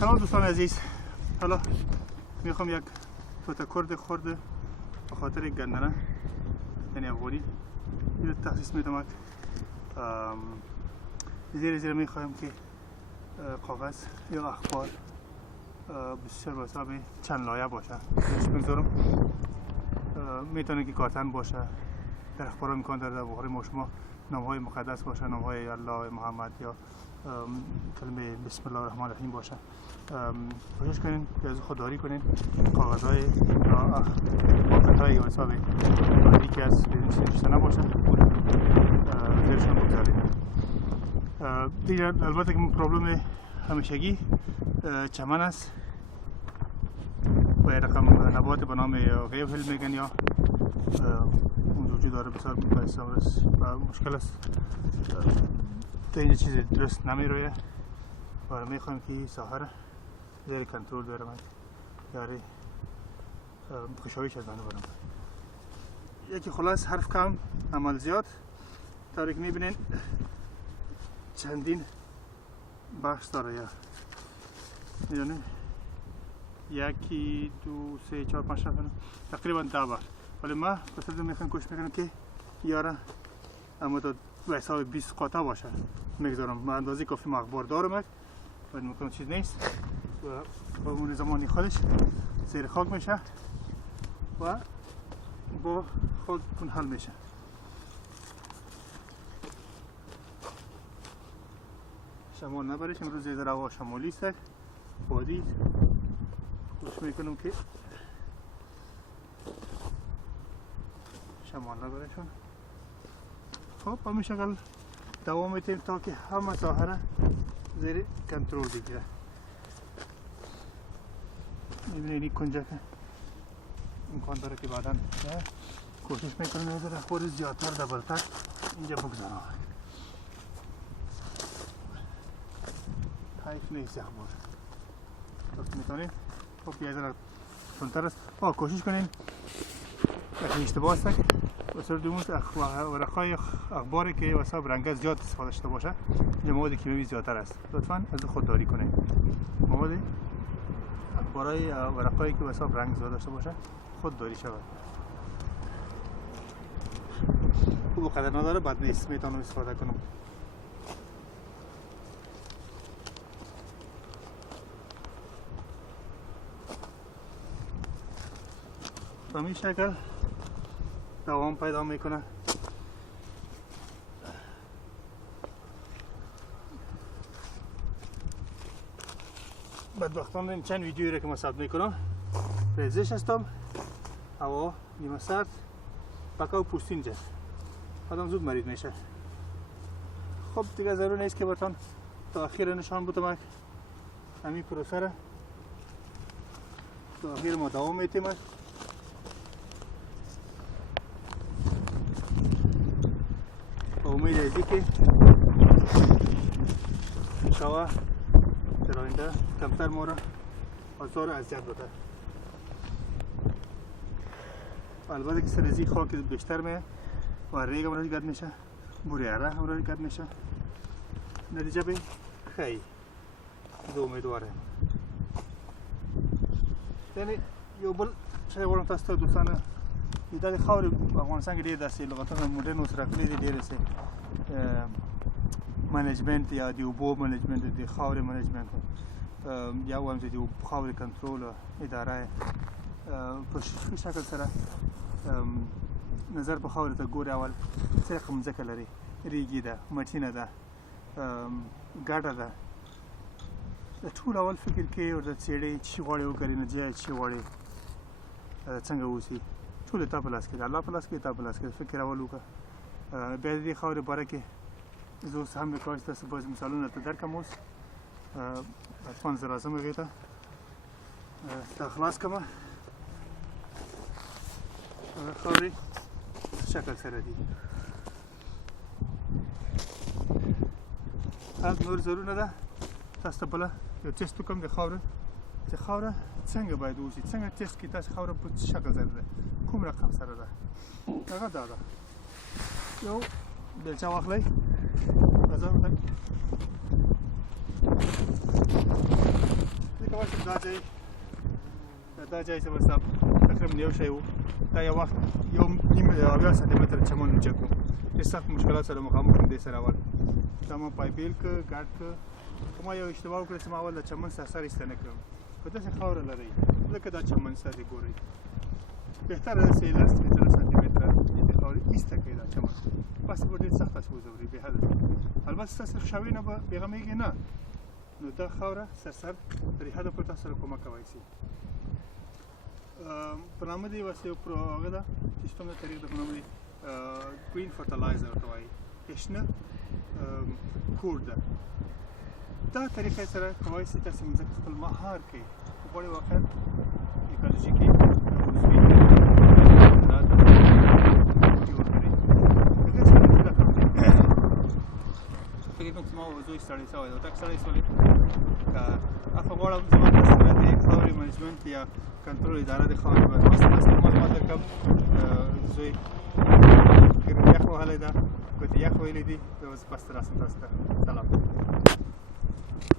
سلام دوستان عزیز. حالا میخوام یک تفکر خورده به خاطر گندنه یعنی افغانی اینو تخصیص میدم. زیر میخوایم که کاغذ یا اخبار بسیار بسیار چند لایه باشه. بگذارم میتونه که کارتن باشه، در اخبار امکان داره در بخاری ما شما نامهای مقدس باشه، نامهای الله محمد یا کلمه بسم الله الرحمن الرحیم باشه. کوشش کنین که از خودداری کنین کاغذهای وقتهای حساب که از نوشته نباشه زیرشون بگذارید. دیگر البته که پرابلم همیشگی چمن است و رقم نبات به نام غیوهل میگن یا اون وجود داره، بسیار مشکل است. تا این چیز درست نمیرویه و میخوایم که ساحه زیر کنترل برم یاری خوشایش از منو برم. یکی خلاص حرف کم عمل زیاد طوری که میبینین چندین بخش داره یا یعنی یکی دو سه چهار پنج شش تقریبا 10 بخش، ولی ما بسیار میخوایم کوشش میکنم که یاره اما تا به حساب 20 قاطع باشه میگذارم. من اندازه کافی مقبار دارم ولی میکنم چیز نیست و با اون زمانی خودش زیر خاک میشه و با خاک حل میشه. شمال نبرش، امروز زیر هوا شمالی است بادی. کوشش میکنم که شمال نبرشون. خب همین شکل دوام میتیم تا که همه ساحه را زیر کنترل بگیره. میبینید این کنجه که امکان داره که بعدا کوشش میکنم یه ذره خود زیادتر دبلتر اینجا بگذارم. حیف نیست اخبار درست میتونید. خب یه ذره تندتر است. کوشش کنین اگه اشتباه است بسیار دوموز ورقای اخباری که واسه رنگ زیاد استفاده شده باشه اینجا مواد کیمیایی زیادتر است. لطفاً از خودداری کنید. مواد اخبارای ورقایی که واسه رنگ زیاد داشته باشه خودداری شود. خوب قدر نداره بد نیست، میتونم استفاده کنم. به این شکل دوام پیدا میکنه. بدبختانه این چند ویدیویی را که من ثبت میکنم ریزش هستم، هوا نیمه سرد، پکا و پوستین جست، آدم زود مریض میشه. خب دیگه ضرور نیست که براتون تا اخیر نشان بدم. همین پروسه را تا اخیر ما دوام میتیم. امید ازی که شوا در آینده کمتر ما را آزار اذیت بده. البته که سرزی خاک بیشتر میه و ریگ هم رای گرد میشه، بوریاره هم رای گرد میشه. نتیجه به خیلی دو امیدواره. یعنی یو بل شاید ورم تاستا دوستانه ایده خاور افغانستان کې ډېر داسې لغتونه مدرن اوس راغلي دي، ډېر څه منیجمنت یا د اوبو منیجمنت، د خاورې منیجمنت یا وایم چې د خاورې کنټرول اداره په ښه شکل سره نظر په خاورې ته ګوري. اول څه رقم ځمکه لري، ریګي ده، مټینه ده، ګډه ده. د ټول اول فکر کوي ورته څېړي چې غواړي وکړي، نتیجه چې غواړي څنګه اوسي. ټول تا په لاس کې ده، الله په لاس کې، تا په لاس کې. فکر اول وکړه. بیا د دې خاورې باره کې زه اوس هم کولی شم تاسو بعضې مثالونه درته درکړم. اوس حتما زه راځم هغې ته دا خلاص کړم. هغه خاورې شکل سره دي. هلته نور ضرور نه ده تاسو ته بله یو ټسټ وکړم د خاورې چې خاوره څنګه باید اوسي، څنګه ټسټ کړي تاسو خاوره په څه شکل سره ده، کوم رقم سره ده. هغه دا ده. یو بیلچه واخلئ، نظر وکړئ. واسه دا ځای چې بس تقریبا یو شی و دا یو وخت یو نیم اویا سانتي چمن وچکو ډېر سخت مشکلات سره مخامخ شوم دې سره اول دا ما پایپیل که ګډ که خو ما یو اشتباه وکړه چې ما اول د چمن سر ایسته نه کړم که داسې خاوره لرئ لکه دا چمن سر دې ګورئ بهتره ده چې 10 سانتي متره دې خاورې ایسته کړئ دا چمن بس به ډېر سخت اسې وځورئ بې حده البته ستاسو شاوې نه به بېغمېږي نه نو دا خاوره سر تر حده پورې تاسو سره کومک کولی شي په نامه دې واسه یو هغه ده سیستم د طریق د په نامه دې ګرین فرټیلایزر ورته وایي شنه کور ده دا طریقه سره کولی شي تاسې مځکه خپل مهار کړئ خو غواړئ واقعا ایکالوژیکي عضوي زراعت جوړ کړئ لکه چې فکر کوم چې زما وضوع ستړی شوی دی او ټک ستړی شولې که هغه غواړم زما تاسې به د خاورې منیجمنټ یا کنټرول اداره د خاورې به تاسې معلومات درکړم زوی یخ وهلی ده ګوتې یخ ویلی دي زه اوس بس ته راسم تاسو ته سلام